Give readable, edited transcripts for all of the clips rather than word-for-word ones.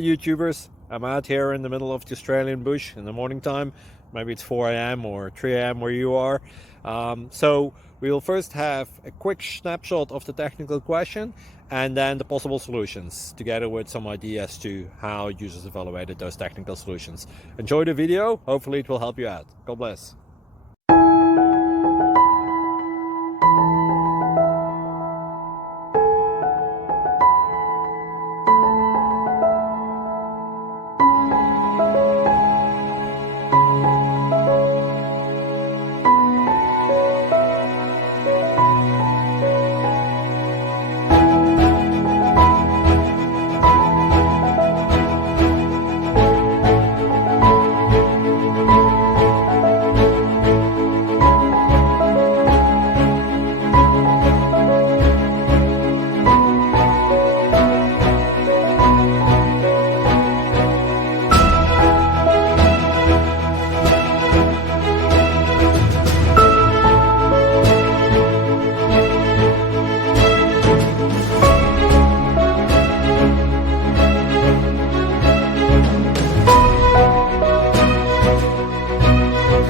YouTubers. I'm out here in the middle of the Australian bush in the morning time. Maybe it's 4 a.m. or 3 a.m. where you are. So we'll first have a quick snapshot of the technical question and then the possible solutions, together with some ideas to how users evaluated those technical solutions. Enjoy the video. Hopefully it will help you out. God bless.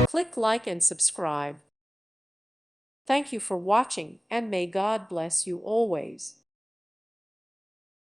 Click like and subscribe. Thank you for watching, and may God bless you always.